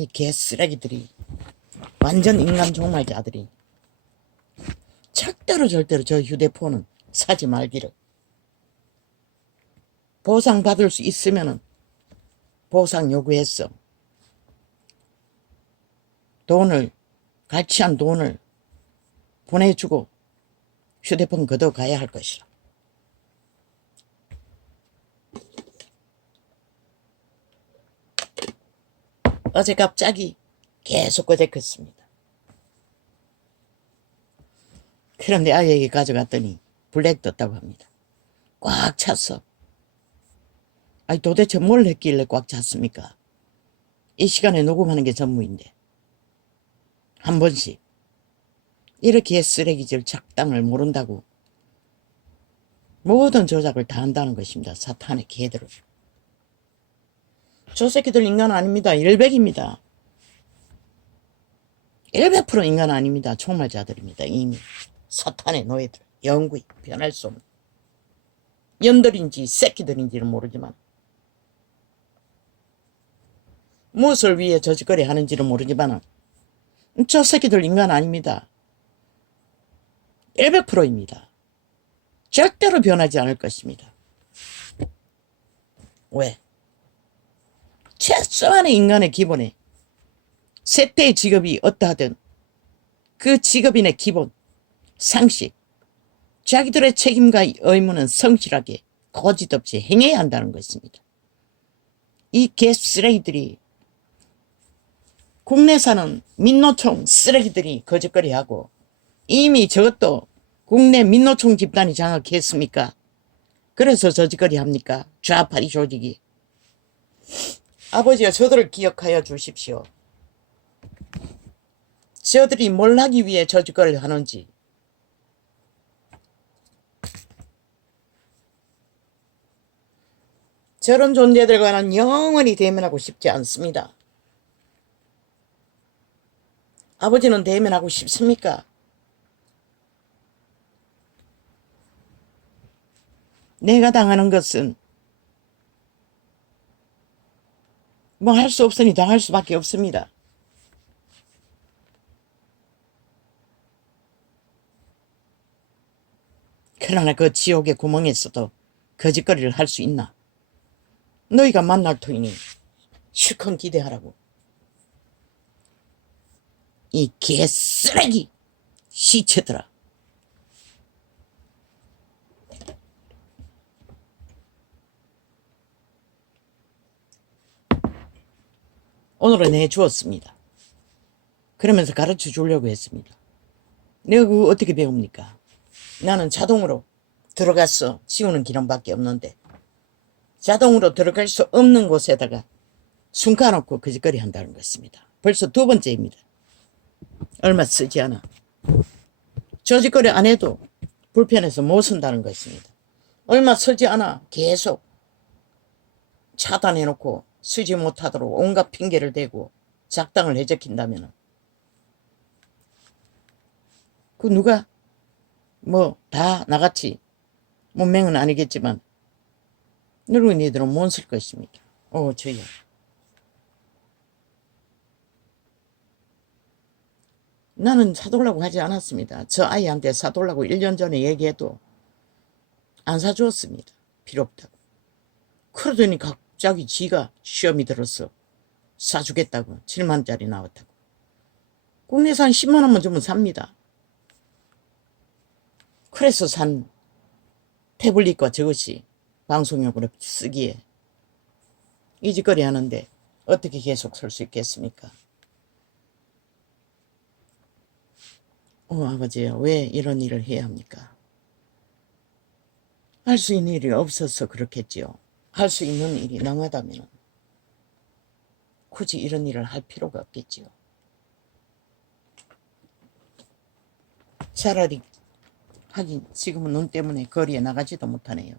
이 개쓰레기들이, 완전 인간 종말자들이 절대로 저 휴대폰은 사지 말기를. 보상 받을 수 있으면은 보상 요구했어. 돈을, 갈취한 돈을 보내주고 휴대폰 걷어가야 할 것이라. 어제 갑자기 계속 꺼졌습니다. 그런데 아이에게 가져갔더니 블랙 떴다고 합니다. 꽉 찼어. 아니 도대체 뭘 했길래 꽉 찼습니까? 이 시간에 녹음하는 게 전무인데. 한 번씩 이렇게 쓰레기질 작당을 모른다고 모든 조작을 다 한다는 것입니다. 사탄의 개들을. 저 새끼들 인간 아닙니다. 일백입니다. 100% 인간 아닙니다. 총말자들입니다. 이미 사탄의 노예들, 영구히 변할 수 없는 년들인지 새끼들인지는 모르지만 무엇을 위해 저짓거리 하는지는 모르지만 저 새끼들 인간 아닙니다. 100%입니다. 절대로 변하지 않을 것입니다. 왜? 최소한의 인간의 기본에 셋대의 직업이 어떠하든 그 직업인의 기본, 상식, 자기들의 책임과 의무는 성실하게 거짓 없이 행해야 한다는 것입니다. 이 개쓰레기들이 국내 사는 민노총 쓰레기들이 거짓거리하고 이미 저것도 국내 민노총 집단이 장악했습니까? 그래서 저짓거리 합니까? 좌파리 조직이. 아버지여 저들을 기억하여 주십시오. 저들이 뭘 하기 위해 저짓거리를 하는지. 저런 존재들과는 영원히 대면하고 싶지 않습니다. 아버지는 대면하고 싶습니까? 내가 당하는 것은 뭐 할 수 없으니 당할 수밖에 없습니다. 그러나 그 지옥의 구멍에서도 거짓거리를 할 수 있나? 너희가 만날 터이니 실컷 기대하라고. 이 개쓰레기 시체들아. 오늘은 내주었습니다. 그러면서 가르쳐 주려고 했습니다. 내가 그거 어떻게 배웁니까? 나는 자동으로 들어갔어. 지우는 기능밖에 없는데 자동으로 들어갈 수 없는 곳에다가 숨가놓고 거짓거리 한다는 것입니다. 벌써 두 번째입니다. 얼마 쓰지 않아. 저짓거리 안 해도 불편해서 못 쓴다는 것입니다. 얼마 쓰지 않아. 계속 차단해놓고 쓰지 못하도록 온갖 핑계를 대고 작당을 해적힌다면 그 누가 뭐 다 나같이 문맹은 아니겠지만 늙은이들은 못 쓸 것입니다. 저요. 나는 사달라고 하지 않았습니다. 저 아이한테 사달라고 1년 전에 얘기해도 안 사주었습니다. 필요 없다고. 그러더니 갑자기 지가 시험이 들어서 사주겠다고. 7만원짜리 나왔다고. 국내산 10만원만 주면 삽니다. 그래서 산 태블릿과 저것이 방송용으로 쓰기에 이 짓거리 하는데 어떻게 계속 설 수 있겠습니까? 아버지요, 왜 이런 일을 해야 합니까? 할 수 있는 일이 없어서 그렇겠지요. 할 수 있는 일이 능하다면 굳이 이런 일을 할 필요가 없겠지요. 차라리 하긴 지금은 눈 때문에 거리에 나가지도 못하네요.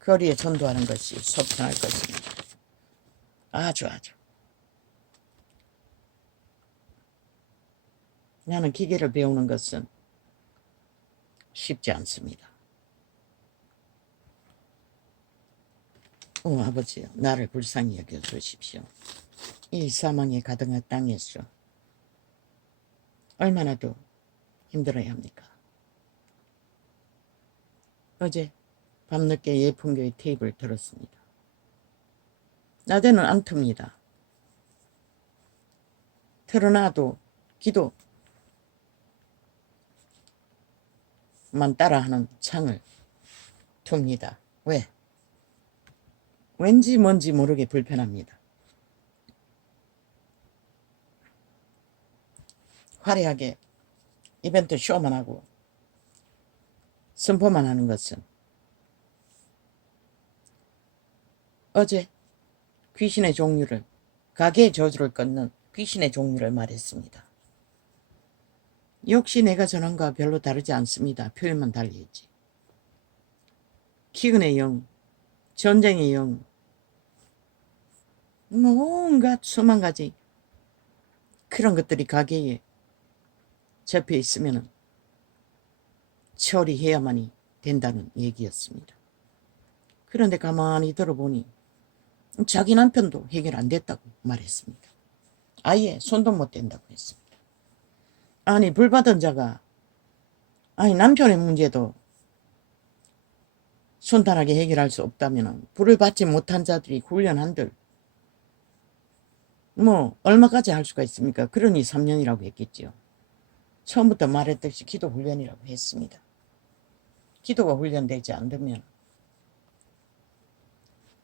거리에 전도하는 것이 속편할 것입니다. 아주. 나는 기계를 배우는 것은 쉽지 않습니다. 아버지요, 나를 불쌍히 여겨주십시오. 이 사망의 가득한 땅에서 얼마나 더 힘들어야 합니까? 어제 밤늦게 예풍교의 테이프를 들었습니다. 낮에는 안 틉니다. 틀어놔도 기도만 따라하는 창을 틉니다. 왜? 왠지 뭔지 모르게 불편합니다. 화려하게 이벤트 쇼만 하고 선포만 하는 것은 어제 귀신의 종류를, 가게의 저주를 끊는 귀신의 종류를 말했습니다. 역시 내가 전한과 별로 다르지 않습니다. 표현만 달리했지. 기근의 영, 전쟁의 영, 온갖 수만 가지 그런 것들이 가게에 접혀 있으면 처리해야만이 된다는 얘기였습니다. 그런데 가만히 들어보니 자기 남편도 해결 안 됐다고 말했습니다. 아예 손도 못 댄다고 했습니다. 아니, 불받은 자가, 아니, 남편의 문제도 순탄하게 해결할 수 없다면 불을 받지 못한 자들이 훈련한들 뭐 얼마까지 할 수가 있습니까? 그러니 3년이라고 했겠지요. 처음부터 말했듯이 기도 훈련이라고 했습니다. 기도가 훈련되지 않으면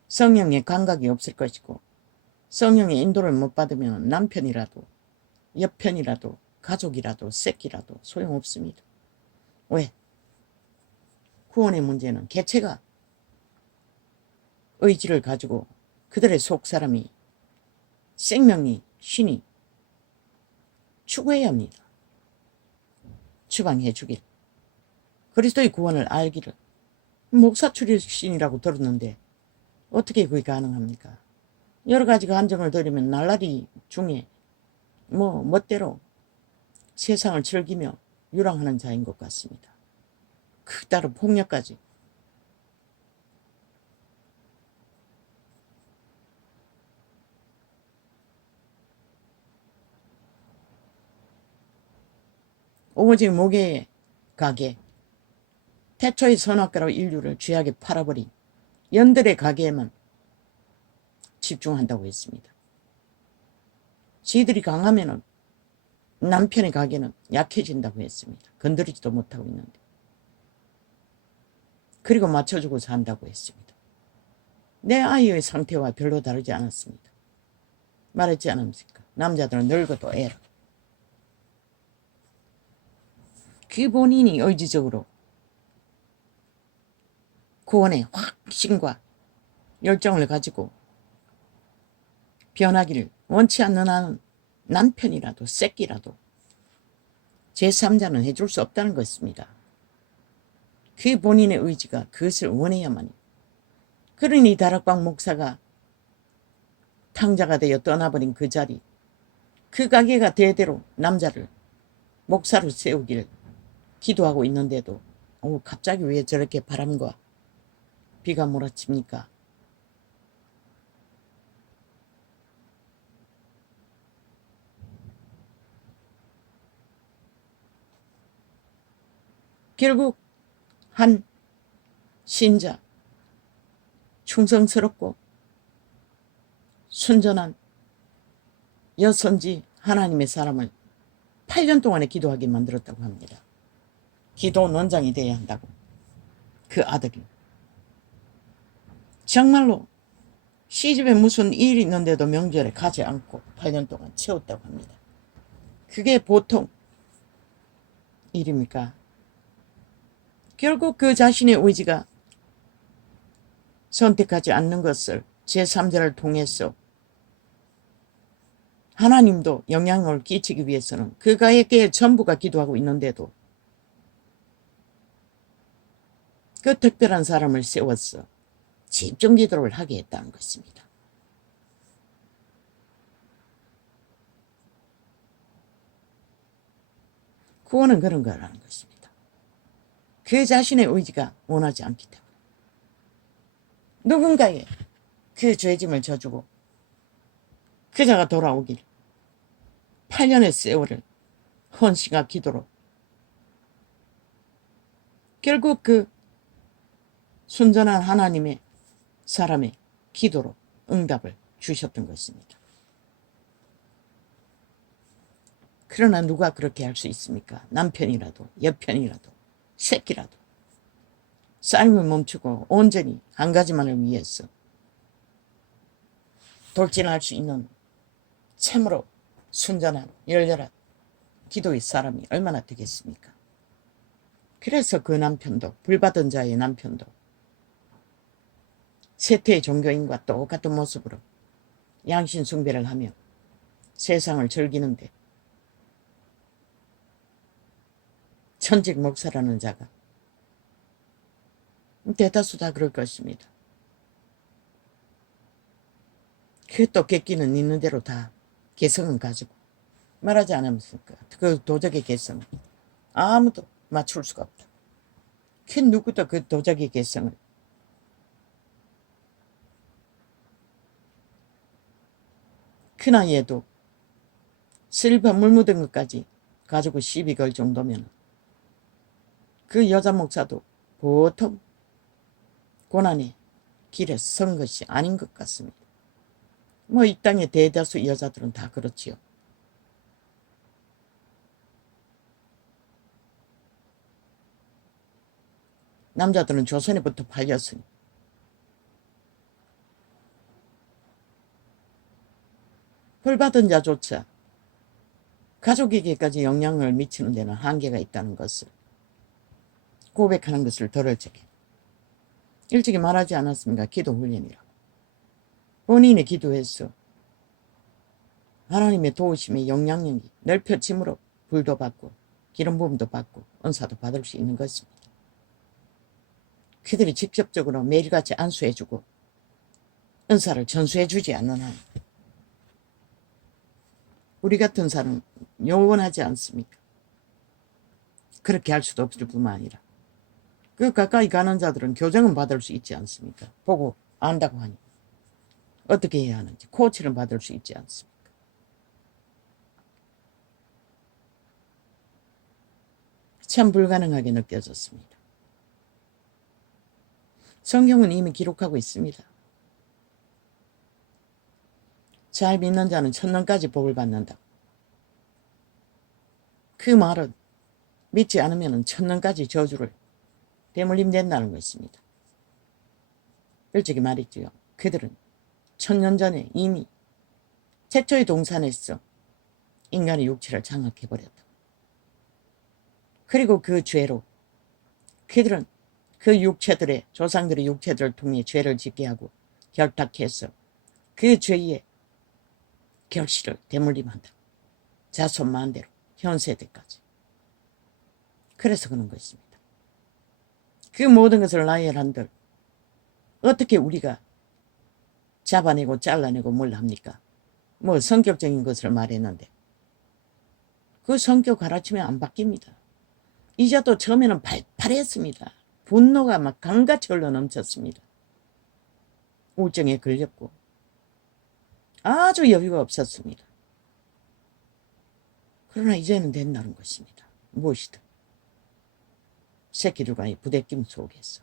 성령의 감각이 없을 것이고, 성령의 인도를 못 받으면 남편이라도 옆편이라도 가족이라도 새끼라도 소용없습니다. 왜? 구원의 문제는 개체가 의지를 가지고 그들의 속사람이, 생명이, 신이 추구해야 합니다. 추방해 주길, 그리스도의 구원을 알기를. 목사 출신이라고 들었는데 어떻게 그게 가능합니까? 여러 가지 간증을 들으면 날라리 중에 멋대로 세상을 즐기며 유랑하는 자인 것 같습니다. 그 따로 폭력까지. 오직 목의 가게, 태초의 선악과로 인류를 죄악에 팔아버린 연들의 가게에만 집중한다고 했습니다. 지들이 강하면은 남편의 가게는 약해진다고 했습니다. 건드리지도 못하고 있는데. 그리고 맞춰주고 산다고 했습니다. 내 아이의 상태와 별로 다르지 않았습니다. 말했지 않습니까? 남자들은 늙어도 애라. 그 본인이 의지적으로 구원의 확신과 열정을 가지고 변하기를 원치 않는 한은 남편이라도 새끼라도 제3자는 해줄 수 없다는 것입니다. 그 본인의 의지가 그것을 원해야만이. 그러니 다락방 목사가 탕자가 되어 떠나버린 그 자리, 그 가게가 대대로 남자를 목사로 세우기를 기도하고 있는데도 갑자기 왜 저렇게 바람과 비가 몰아칩니까? 결국 한 신자, 충성스럽고 순전한 여선지 하나님의 사람을 8년 동안에 기도하게 만들었다고 합니다. 기도 원장이 돼야 한다고. 그 아들이 정말로 시집에 무슨 일이 있는데도 명절에 가지 않고 8년 동안 채웠다고 합니다. 그게 보통 일입니까? 결국 그 자신의 의지가 선택하지 않는 것을 제3자를 통해서 하나님도 영향을 끼치기 위해서는 그가에게 전부가 기도하고 있는데도 그 특별한 사람을 세워서 집중 기도를 하게 했다는 것입니다. 구원은 그런 거라는 것입니다. 그 자신의 의지가 원하지 않기 때문에 누군가의 그 죄짐을 져주고 그자가 돌아오길 8년의 세월을 헌신과 기도로 결국 그 순전한 하나님의 사람의 기도로 응답을 주셨던 것입니다. 그러나 누가 그렇게 할 수 있습니까? 남편이라도 여편이라도 새끼라도 삶을 멈추고 온전히 한 가지만을 위해서 돌진할 수 있는 참으로 순전한 열렬한 기도의 사람이 얼마나 되겠습니까? 그래서 그 남편도 불받은 자의 남편도 세태의 종교인과 똑같은 모습으로 양신 숭배를 하며 세상을 즐기는데 천직 목사라는 자가 대다수 다 그럴 것입니다. 그 또 객기는 있는 대로 다 개성은 가지고 말하지 않았습니까? 그 도적의 개성은 아무도 맞출 수가 없다. 그 누구도 그 도적의 개성을 그 나이에도 실버 물 묻은 것까지 가지고 시비 걸 정도면 그 여자 목사도 보통 고난의 길에 선 것이 아닌 것 같습니다. 뭐 이 땅의 대다수 여자들은 다 그렇지요. 남자들은 조선에부터 팔렸으니 벌받은 자조차 가족에게까지 영향을 미치는 데는 한계가 있다는 것을 고백하는 것을 들을 적에 일찍이 말하지 않았습니까? 기도 훈련이라고. 본인이 기도해서 하나님의 도우심의 영향력이 넓혀짐으로 불도 받고 기름 부음도 받고 은사도 받을 수 있는 것입니다. 그들이 직접적으로 매일같이 안수해주고 은사를 전수해주지 않는 한 우리 같은 사람은 영원하지 않습니까? 그렇게 할 수도 없을 뿐만 아니라 그 가까이 가는 자들은 교정은 받을 수 있지 않습니까? 보고 안다고 하니 어떻게 해야 하는지 코치를 받을 수 있지 않습니까? 참 불가능하게 느껴졌습니다. 성경은 이미 기록하고 있습니다. 잘 믿는 자는 천년까지 복을 받는다. 그 말은 믿지 않으면 천년까지 저주를 대물림된다는 것입니다. 일찍이 말했지요. 그들은 천년 전에 이미 최초의 동산에서 인간의 육체를 장악해버렸다. 그리고 그 죄로 그들은 그 육체들의 조상들의 육체들을 통해 죄를 짓게 하고 결탁해서 그 죄의 결실을 대물림한다. 자손만대로 현세대까지. 그래서 그런 것입니다. 그 모든 것을 나열한들 어떻게 우리가 잡아내고 잘라내고 뭘 합니까? 뭐 성격적인 것을 말했는데 그 성격 가르치면 안 바뀝니다. 이자도 처음에는 발팔했습니다. 분노가 막 강같이 흘러 넘쳤습니다. 우울증에 걸렸고 아주 여유가 없었습니다. 그러나 이제는 된다는 것입니다. 무엇이든 새끼들과의 부대낌 속에서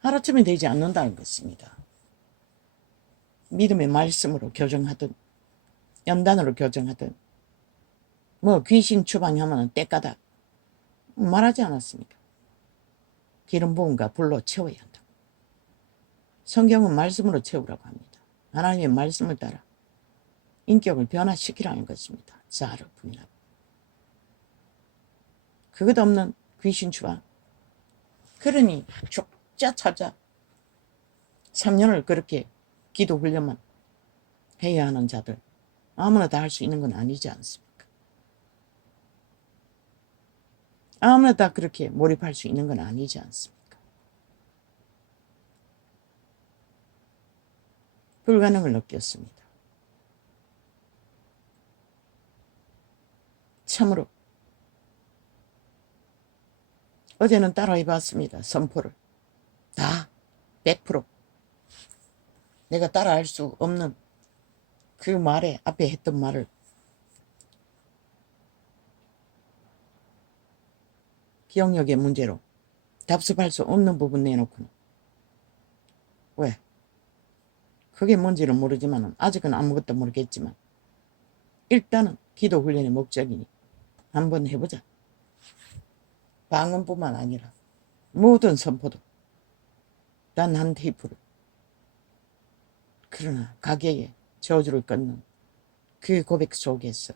하루쯤에 되지 않는다는 것입니다. 믿음의 말씀으로 교정하든 연단으로 교정하든 뭐 귀신 추방하면 때까다 말하지 않았습니까? 기름 부음과 불로 채워야 한다. 성경은 말씀으로 채우라고 합니다. 하나님의 말씀을 따라 인격을 변화시키라는 것입니다. 자아를 부인하고 그것 없는 귀신 추방. 그러니 족자 찾아 3년을 그렇게 기도 훈련만 해야 하는 자들 아무나 다 할 수 있는 건 아니지 않습니까? 아무나 다 그렇게 몰입할 수 있는 건 아니지 않습니까? 불가능을 느꼈습니다. 참으로 어제는 따라 해봤습니다. 선포를 다 100% 내가 따라할 수 없는 그 말에 앞에 했던 말을 기억력의 문제로 답습할 수 없는 부분 내놓고는 왜? 그게 뭔지는 모르지만 아직은 아무것도 모르겠지만 일단은 기도 훈련의 목적이니 한번 해보자. 방언뿐만 아니라 모든 선포도 단 한 테이프를 그러나 가게에 저주를 끊는 그 고백 속에서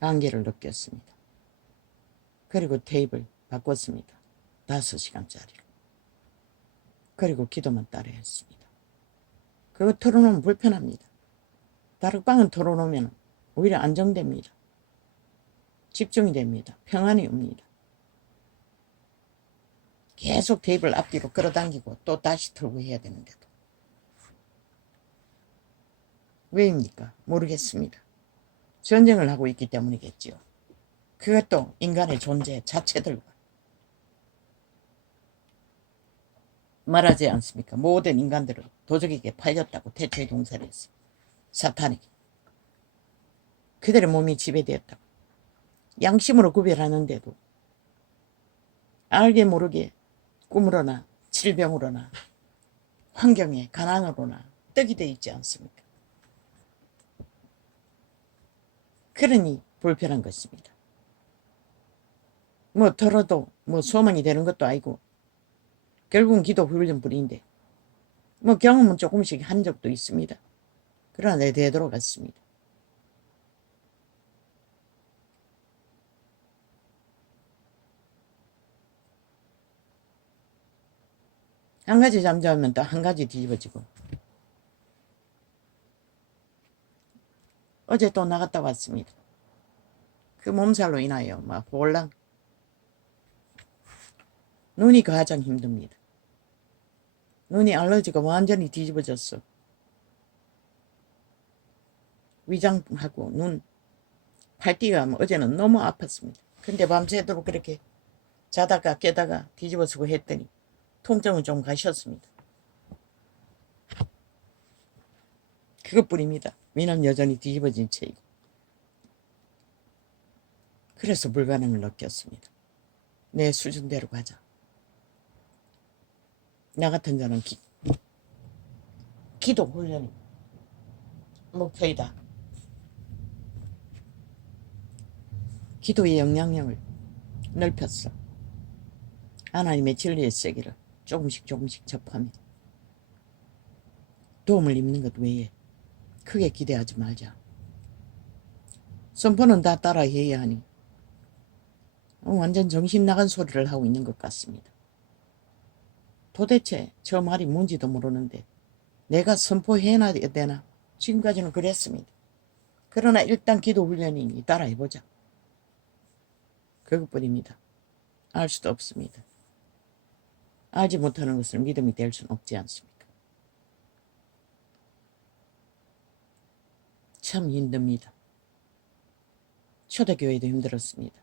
한계를 느꼈습니다. 그리고 테이프를 바꿨습니다. 5시간짜리로. 그리고 기도만 따라 했습니다. 그거 털어놓으면 불편합니다. 다락방은 털어놓으면 오히려 안정됩니다. 집중이 됩니다. 평안이 옵니다. 계속 테이프를 앞뒤로 끌어당기고 또 다시 털고 해야 되는데도. 왜입니까? 모르겠습니다. 전쟁을 하고 있기 때문이겠지요. 그것도 인간의 존재 자체들과 말하지 않습니까? 모든 인간들은 도적에게 팔렸다고 태초에 동사를 했어요. 사탄에게. 그들의 몸이 지배되었다고. 양심으로 구별하는데도 알게 모르게 꿈으로나 질병으로나 환경에 가난으로나 떡이 돼 있지 않습니까? 그러니 불편한 것입니다. 뭐 털어도 뭐 소망이 되는 것도 아니고 결국은 기도 훈련뿐인데 뭐 경험은 조금씩 한 적도 있습니다. 그러나 내 되돌아갔습니다. 한 가지 잠자면 또 한 가지 뒤집어지고 어제 또 나갔다 왔습니다. 그 몸살로 인하여 막 홀랑 눈이 가장 힘듭니다. 눈이 알러지가 완전히 뒤집어졌어. 위장하고 눈, 팔띠가 어제는 너무 아팠습니다. 근데 밤새도록 그렇게 자다가 깨다가 뒤집어쓰고 했더니 통증은 좀 가셨습니다. 그것뿐입니다. 위는 여전히 뒤집어진 채이고. 그래서 불가능을 느꼈습니다. 내 수준대로 가자. 나 같은 자는 기도 훈련이 목표이다. 기도의 영향력을 넓혔어. 하나님의 진리의 세계를 조금씩 접하며 도움을 입는 것 외에 크게 기대하지 말자. 선포는 다 따라 해야 하니 완전 정신 나간 소리를 하고 있는 것 같습니다. 도대체 저 말이 뭔지도 모르는데 내가 선포해야 되나? 지금까지는 그랬습니다. 그러나 일단 기도 훈련이니 따라 해보자. 그것뿐입니다. 알 수도 없습니다. 알지 못하는 것을 믿음이 될 수는 없지 않습니까? 참 힘듭니다. 초대교회도 힘들었습니다.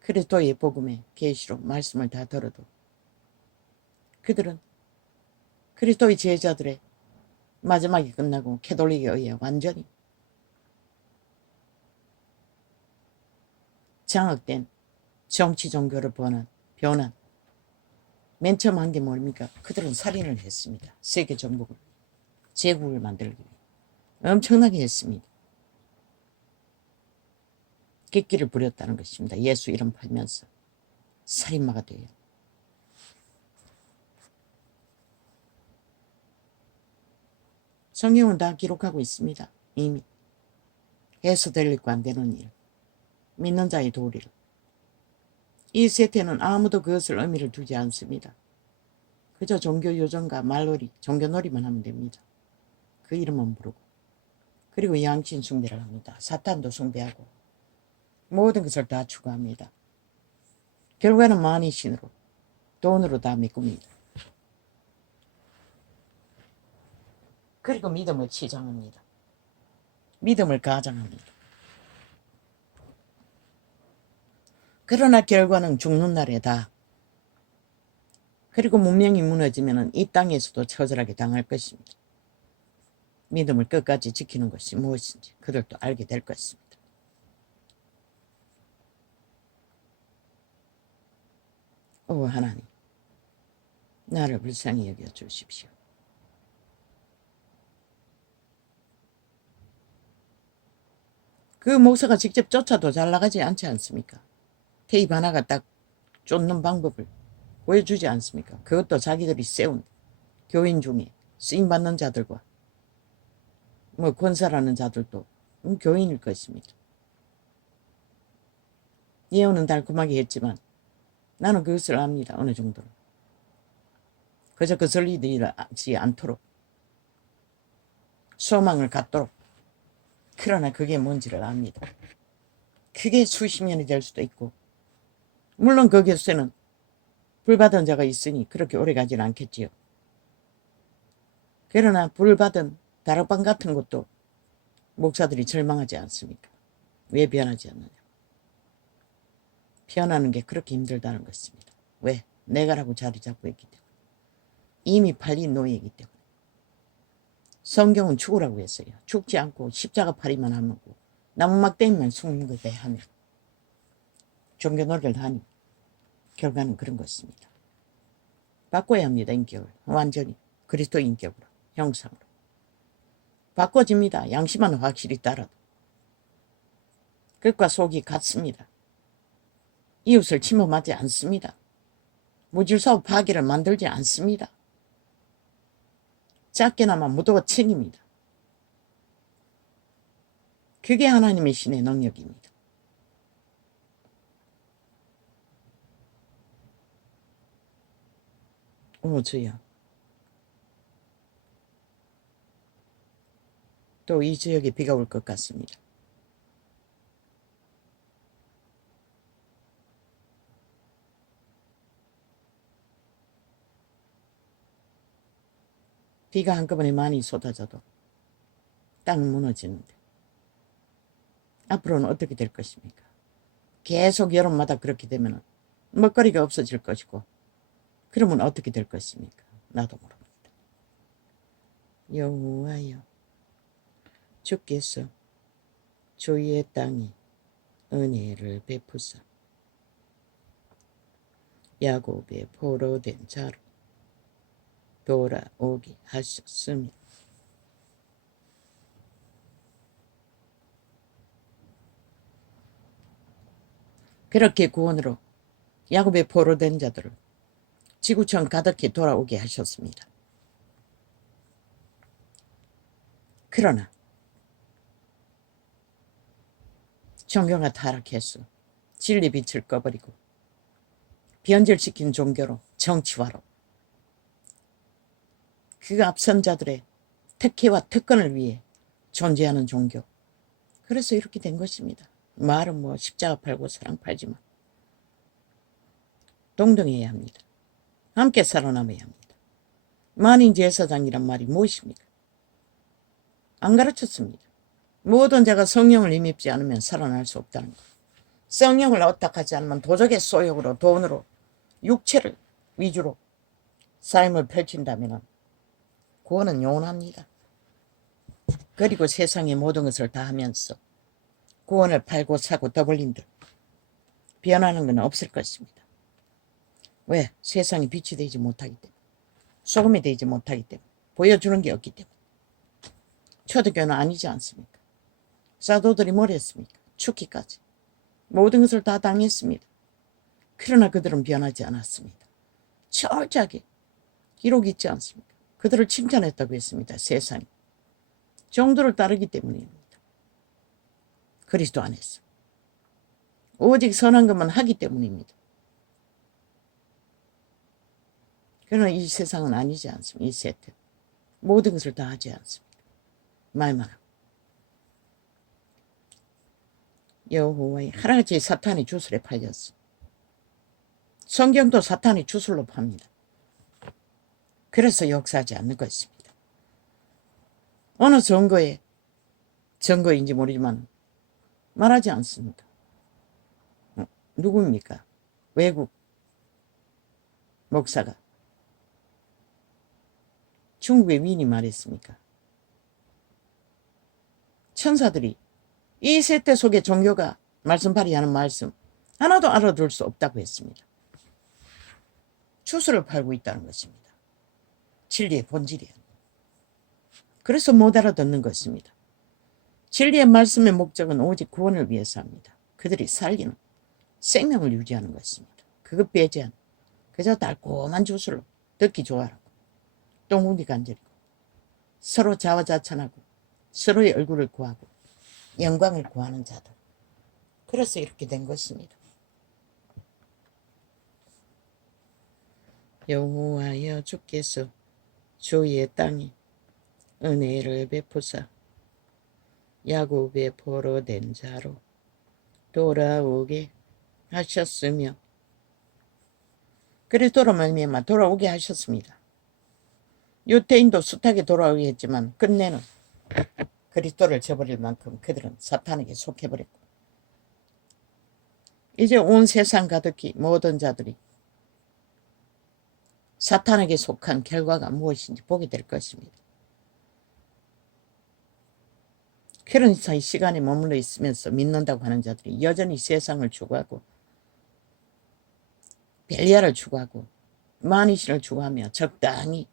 그리스도의 복음의 계시로 말씀을 다 들어도 그들은 그리스도의 제자들의 마지막이 끝나고 캐톨릭에 의해 완전히 장악된 정치 종교를 변한 맨 처음 한 게 뭡니까? 그들은 살인을 했습니다. 세계 정복을 제국을 만들기 위해 엄청나게 했습니다. 객기를 부렸다는 것입니다. 예수 이름 팔면서 살인마가 돼요. 성경은 다 기록하고 있습니다. 이미 해소될 일과 안 되는 일, 믿는 자의 도리를. 이 세태는 아무도 그것을 의미를 두지 않습니다. 그저 종교 요정과 말놀이, 종교놀이만 하면 됩니다. 그 이름은 부르고 그리고 양신 숭배를 합니다. 사탄도 숭배하고 모든 것을 다 추구합니다. 결국에는 만이 신으로 돈으로 다 메꿉니다. 그리고 믿음을 치장합니다. 믿음을 가장합니다. 그러나 결과는 죽는 날에 다 그리고 문명이 무너지면 이 땅에서도 처절하게 당할 것입니다. 믿음을 끝까지 지키는 것이 무엇인지 그들도 알게 될 것입니다. 오 하나님, 나를 불쌍히 여겨 주십시오. 그 목사가 직접 쫓아도 잘 나가지 않지 않습니까? 테이프 하나가 딱 쫓는 방법을 보여주지 않습니까? 그것도 자기들이 세운 교인 중에 쓰임받는 자들과 뭐 권사라는 자들도 교인일 것입니다. 예언은 달콤하게 했지만 나는 그것을 압니다. 어느 정도로. 그저 거슬리지 않도록 소망을 갖도록. 그러나 그게 뭔지를 압니다. 그게 수십 년이 될 수도 있고 물론 그 교수는 불받은 자가 있으니 그렇게 오래 가지는 않겠지요. 그러나 불받은 다락방 같은 것도 목사들이 절망하지 않습니까? 왜 변하지 않느냐? 변하는 게 그렇게 힘들다는 것입니다. 왜? 내가라고 자리 잡고 있기 때문에. 이미 팔린 노예이기 때문에. 성경은 죽으라고 했어요. 죽지 않고 십자가 파리만 하면 나무막대기만 숨는 것에 하면 종교놀이를 하니 결과는 그런 것입니다. 바꿔야 합니다. 인격을. 완전히 그리스도 인격으로, 형상으로. 바꿔집니다. 양심은 확실히 따라도. 끝과 속이 같습니다. 이웃을 침범하지 않습니다. 무질서하고 파괴를 만들지 않습니다. 작게나마 무도가 챙깁니다. 그게 하나님의 신의 능력입니다. 오 주여. 또 이 지역에 비가 올 것 같습니다. 비가 한꺼번에 많이 쏟아져도 땅은 무너지는데 앞으로는 어떻게 될 것입니까? 계속 여름마다 그렇게 되면 먹거리가 없어질 것이고 그러면 어떻게 될 것입니까? 나도 모릅니다. 여호와여, 주께서 주의 땅에 은혜를 베푸사 야곱의 포로된 자로 돌아오게 하셨습니다. 그렇게 구원으로 야곱의 포로된 자들을 지구촌 가득히 돌아오게 하셨습니다. 그러나 종교가 타락해서 진리 빛을 꺼버리고 변절시킨 종교로 정치화로 그 앞선 자들의 특혜와 특권을 위해 존재하는 종교. 그래서 이렇게 된 것입니다. 말은 뭐 십자가 팔고 사랑 팔지만 동등해야 합니다. 함께 살아남아야 합니다. 만인제사장이란 말이 무엇입니까? 안 가르쳤습니다. 모든 자가 성령을 힘입지 않으면 살아날 수 없다는 것. 성령을 어탁하지 않으면 도적의 소욕으로 돈으로 육체를 위주로 삶을 펼친다면 구원은 영원합니다. 그리고 세상의 모든 것을 다 하면서 구원을 팔고 사고 더블린들 변하는 건 없을 것입니다. 왜? 세상이 빛이 되지 못하기 때문에, 소금이 되지 못하기 때문에, 보여주는 게 없기 때문에. 초대교는 아니지 않습니까? 사도들이 뭘 했습니까? 죽기까지 모든 것을 다 당했습니다. 그러나 그들은 변하지 않았습니다. 철저하게 기록이 있지 않습니까? 그들을 칭찬했다고 했습니다. 세상이 정도를 따르기 때문입니다. 그리스도 안에서 오직 선한 것만 하기 때문입니다. 그러나 이 세상은 아니지 않습니까? 이 세트 모든 것을 다 하지 않습니다. 말만 하고. 여호와의 하나같이 사탄이 주술에 팔렸어. 성경도 사탄이 주술로 팝니다. 그래서 역사하지 않는 것입니다. 어느 증거인지 모르지만 말하지 않습니다. 누구입니까? 외국 목사가 중국의 위인이 말했습니까? 천사들이 이 세대 속에 종교가 말씀 발휘하는 말씀 하나도 알아둘 수 없다고 했습니다. 추수를 팔고 있다는 것입니다. 진리의 본질이에요. 그래서 못 알아듣는 것입니다. 진리의 말씀의 목적은 오직 구원을 위해서 합니다. 그들이 살기는 생명을 유지하는 것입니다. 그것 배제한 그저 달콤한 주술로 듣기 좋아하고 똥우리 간절이고 서로 자화자찬하고 서로의 얼굴을 구하고 영광을 구하는 자들. 그래서 이렇게 된 것입니다. 여호와여 주께서 주의 땅에 은혜를 베푸사 야곱의 포로된 자로 돌아오게 하셨으며 그리스도로 말미암아 돌아오게 하셨습니다. 유대인도 숱하게 돌아오게 했지만 끝내는 그리스도를 저버릴 만큼 그들은 사탄에게 속해버렸고 이제 온 세상 가득히 모든 자들이 사탄에게 속한 결과가 무엇인지 보게 될 것입니다. 그런 사이 시간에 머물러 있으면서 믿는다고 하는 자들이 여전히 세상을 추구하고 벨리아를 추구하고 만이신을 추구하며 적당히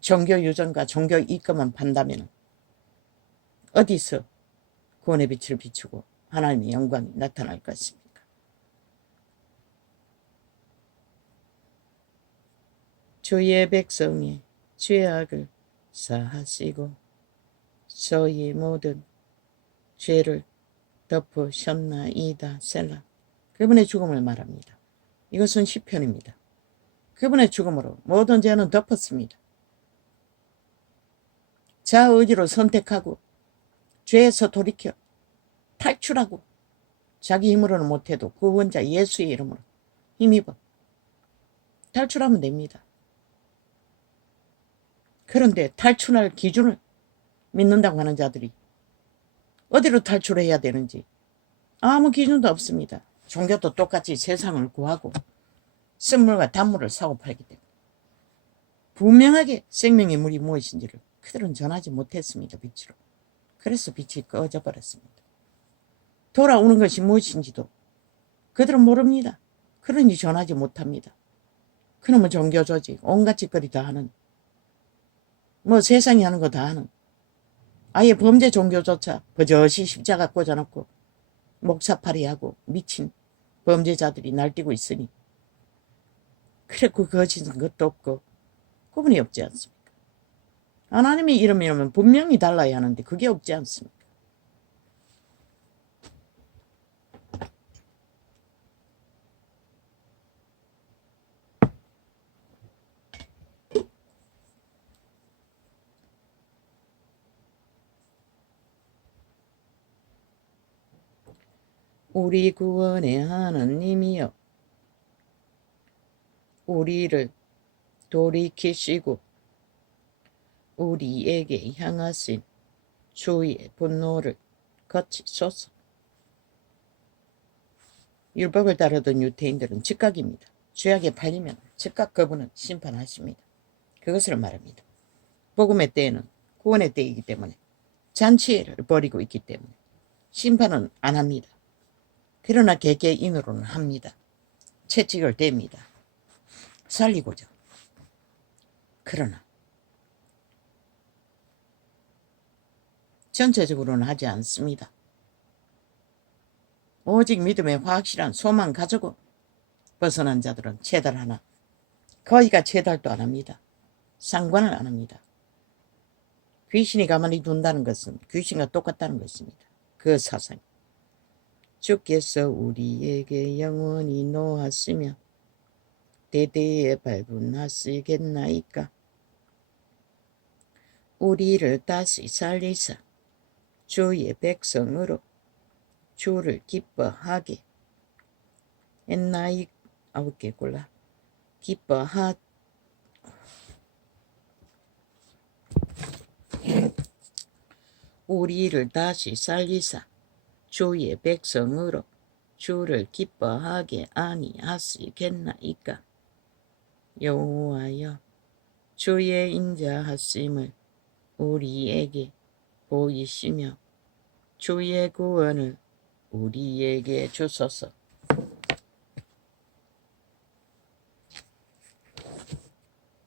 종교 유전과 종교 이익만 판다면 어디서 구원의 빛을 비추고 하나님의 영광이 나타날 것입니까? 주의 백성이 죄악을 사하시고 저희 모든 죄를 덮으셨나이다. 셀라. 그분의 죽음을 말합니다. 이것은 시편입니다. 그분의 죽음으로 모든 죄는 덮었습니다. 자의지로 선택하고 죄에서 돌이켜 탈출하고 자기 힘으로는 못해도 구원자 예수의 이름으로 힘입어 탈출하면 됩니다. 그런데 탈출할 기준을 믿는다고 하는 자들이 어디로 탈출해야 되는지 아무 기준도 없습니다. 종교도 똑같이 세상을 구하고 선물과 단물을 사고 팔기 때문에 분명하게 생명의 물이 무엇인지를 그들은 전하지 못했습니다. 빛으로. 그래서 빛이 꺼져 버렸습니다. 돌아오는 것이 무엇인지도 그들은 모릅니다. 그러니 전하지 못합니다. 그놈의 종교 조직 온갖 짓거리 다 하는 세상이 하는 거 다 하는 아예 범죄 종교조차 버젓이 십자가 꽂아놓고 목사팔이하고 미친 범죄자들이 날뛰고 있으니 그래고 거짓은 것도 없고 구분이 없지 않습니까? 하나님의 이름이라면 분명히 달라야 하는데 그게 없지 않습니까? 우리 구원의 하나님이여 우리를 돌이키시고 우리에게 향하신 주의 분노를 거치소서. 율법을 따르던 유대인들은 즉각입니다. 죄악에 팔리면 즉각 그분은 심판하십니다. 그것을 말합니다. 복음의 때에는 구원의 때이기 때문에 잔치를 벌이고 있기 때문에 심판은 안 합니다. 그러나 개개인으로는 합니다. 채찍을 댑니다. 살리고자. 그러나 전체적으로는 하지 않습니다. 오직 믿음의 확실한 소망 가지고 벗어난 자들은 제달 하나 거의가 제달도 안 합니다. 상관을 안 합니다. 귀신이 가만히 둔다는 것은 귀신과 똑같다는 것입니다. 그 사상. 주께서 우리에게 영원히 노하시며 대대에 발분하시겠나이까. 우리를 다시 살리사 주의 백성으로 주를 기뻐하게 했나이. 9개 골라. 우리를 다시 살리사 주의 백성으로 주를 기뻐하게 아니하시겠나이까. 여호와여 주의 인자하심을 우리에게 보이시며 주의 구원을 우리에게 주소서.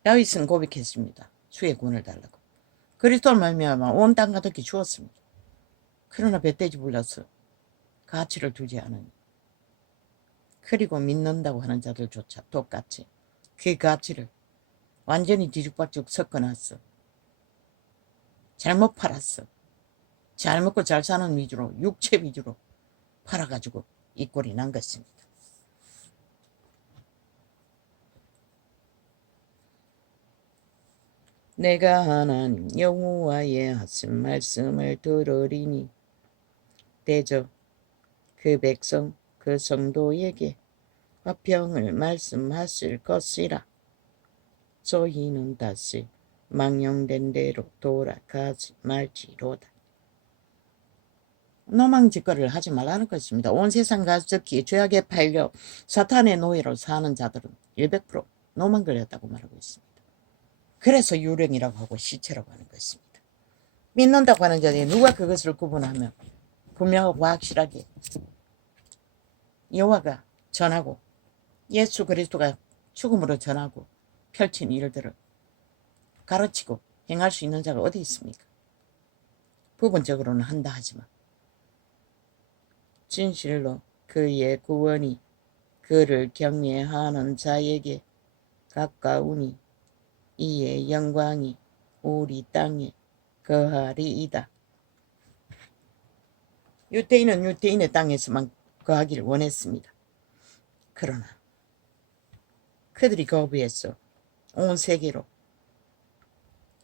다윗은 고백했습니다. 주의 구원을 달라고. 그리스도를 말미암아 온 땅 가득히 주었습니다. 그러나 배떼지 불러서 가치를 두지 않으니, 그리고 믿는다고 하는 자들조차 똑같이 그 가치를 완전히 뒤죽박죽 섞어놨어. 잘못 팔았어. 잘 먹고 잘 사는 위주로, 육체 위주로 팔아가지고 이 꼴이 난 것입니다. 내가 하나님 여호와의 하신 말씀을 들으리니 대저 그 백성 그 성도에게 화평을 말씀하실 것이라. 저희는 다시 망령된 대로 돌아가지 말지로다. 노망짓거리를 하지 말라는 것입니다. 온 세상 가득히 죄악에 팔려 사탄의 노예로 사는 자들은 100% 노망 걸렸다고 말하고 있습니다. 그래서 유령이라고 하고 시체라고 하는 것입니다. 믿는다고 하는 자들이 누가 그것을 구분하면 분명하고 확실하게 여호와가 전하고 예수 그리스도가 죽음으로 전하고 펼친 일들을 가르치고 행할 수 있는 자가 어디 있습니까? 부분적으로는 한다 하지만 진실로 그의 구원이 그를 경외하는 자에게 가까우니 이의 영광이 우리 땅에 거하리이다. 유대인은 유대인의 땅에서만 거하기를 원했습니다. 그러나 그들이 거부해서 온 세계로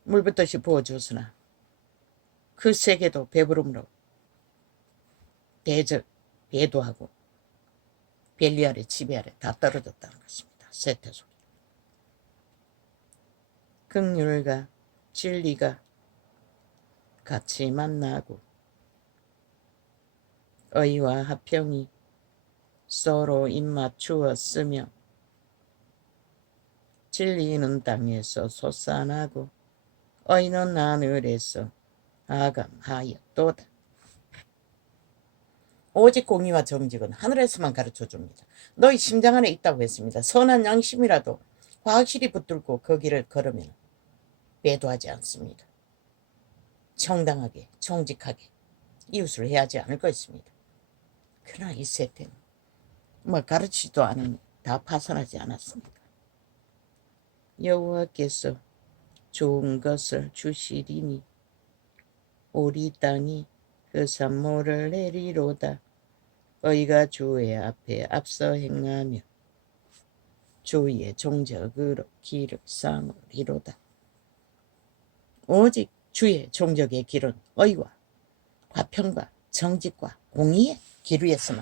물붓듯이 부어주었으나 그 세계도 배부름으로 배도하고 벨리 아래 지배 아래 다 떨어졌다는 것입니다. 세태 속에 긍휼과 진리가 같이 만나고 의와 화평이 서로 입맞추었으며 진리는 땅에서 솟아나고 의는 하늘에서 아감하였도다. 오직 공의와 정직은 하늘에서만 가르쳐줍니다. 너희 심장 안에 있다고 했습니다. 선한 양심이라도 확실히 붙들고 그 길을 걸으면 배도하지 않습니다. 정당하게 정직하게 이웃을 해하지 않을 것입니다. 그러나 이 세태는 가르치지도 않은 다 파산하지 않았습니까? 여호와께서 좋은 것을 주시리니 우리 땅이 그 산모를 내리로다. 의가 주의 앞에 앞서 행하며 주의 종적으로 길을 삼으리로다. 오직 주의 종적의 길은 의와 화평과 정직과 공의의 길 위에서만